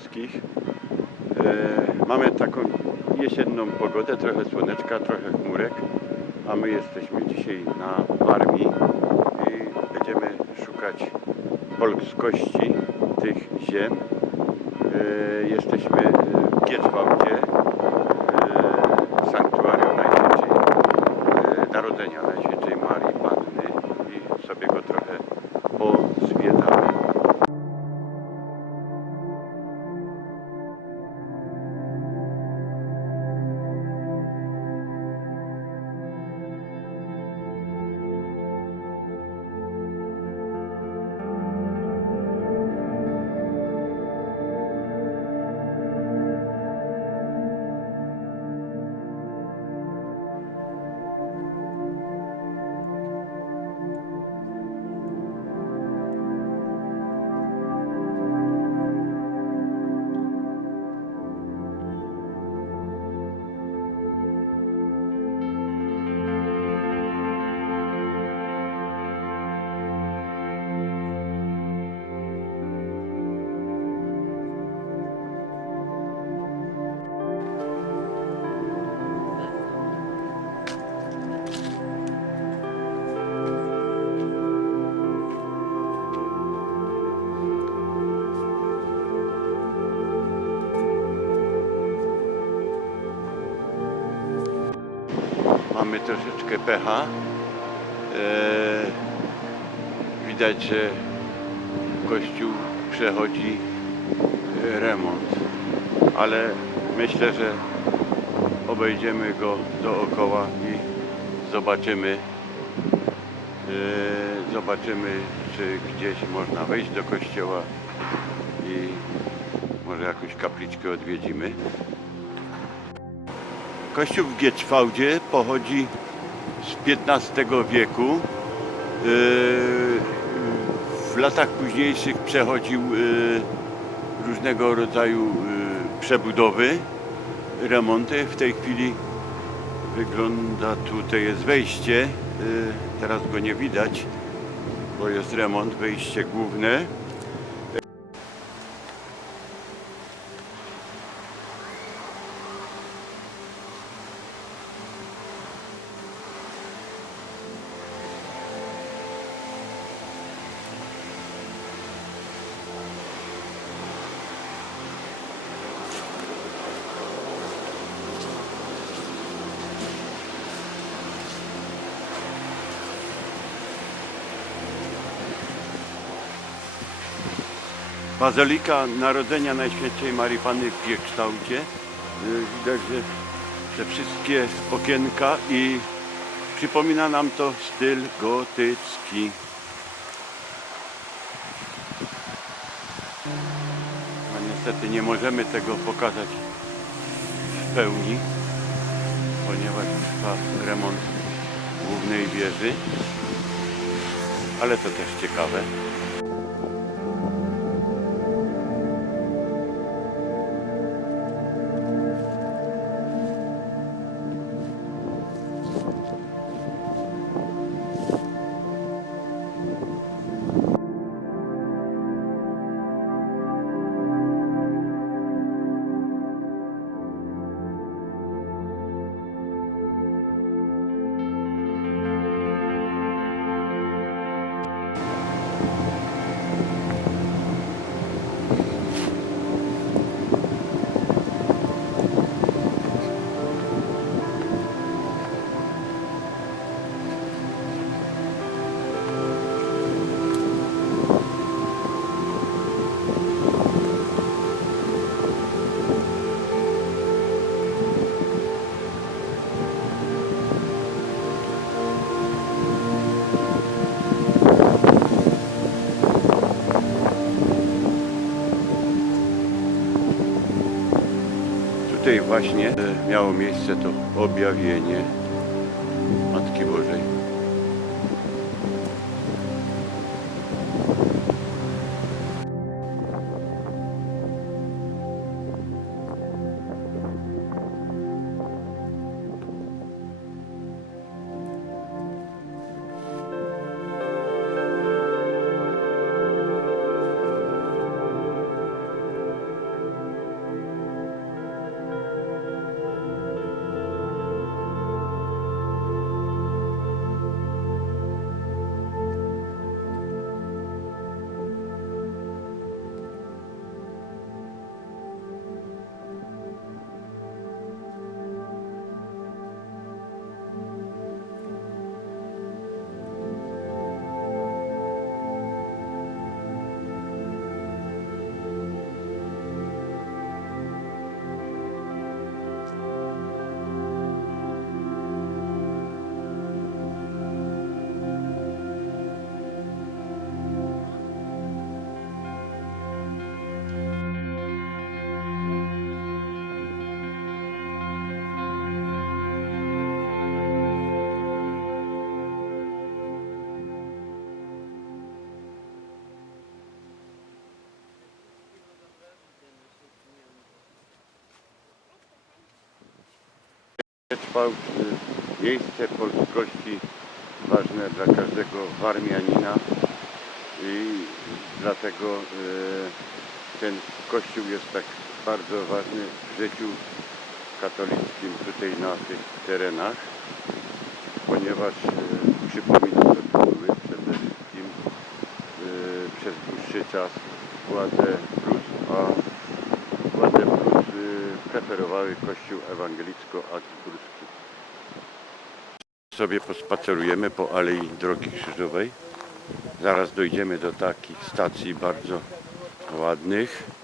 Wszystkich. E, mamy taką jesienną pogodę, trochę słoneczka, trochę chmurek, a my jesteśmy dzisiaj na armii i będziemy szukać polskości tych ziem. E, jesteśmy w Gieczwałdzie, e, sanktuarium e, Narodzenia Mamy troszeczkę pecha. Eee, widać, że kościół przechodzi e, remont, ale myślę, że obejdziemy go dookoła i zobaczymy, eee, zobaczymy, czy gdzieś można wejść do kościoła i może jakąś kapliczkę odwiedzimy. Kościół w Gieczwałdzie pochodzi z XV wieku. Yy, W latach późniejszych przechodził yy, różnego rodzaju yy, przebudowy, remonty. W tej chwili wygląda, tutaj jest wejście, teraz go nie widać, bo jest remont, wejście główne. Bazylika Narodzenia Najświętszej Marii Panny w Piekształcie. Y, Widać, że te wszystkie okienka i przypomina nam to styl gotycki. A niestety nie możemy tego pokazać w pełni, ponieważ trwa remont głównej wieży. Ale to też ciekawe. Tutaj właśnie e, miało miejsce to objawienie Y, miejsce polskości ważne dla każdego warmianina i dlatego y, ten kościół jest tak bardzo ważny w życiu katolickim tutaj na tych terenach, ponieważ y, przypomina to były przede wszystkim y, przez dłuższy czas władze Prus, a y, preferowały kościół ewangelicko-augsburski. Sobie pospacerujemy po Alei Drogi Krzyżowej. Zaraz dojdziemy do takich stacji bardzo ładnych.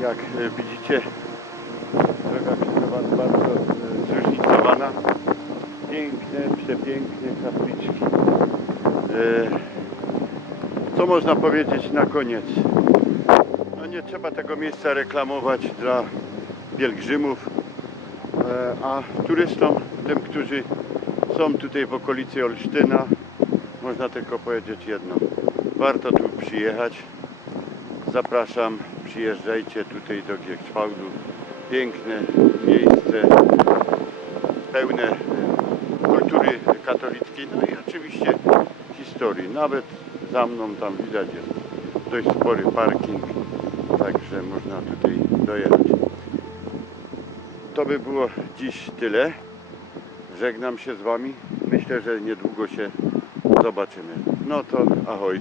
Jak e, widzicie, droga krzyżowa jest bardzo e, zróżnicowana. Piękne, przepiękne kapliczki. E, Co można powiedzieć na koniec? No nie trzeba tego miejsca reklamować dla pielgrzymów, a turystom, tym, którzy są tutaj w okolicy Olsztyna, można tylko powiedzieć jedno. Warto tu przyjechać. Zapraszam, przyjeżdżajcie tutaj do Giechwałdu. Piękne miejsce, pełne kultury katolickiej, no i oczywiście historii. Nawet za mną tam widać jest dość spory parking, także można tutaj dojechać. To by było dziś tyle. Żegnam się z Wami. Myślę, że niedługo się zobaczymy. No to ahoj.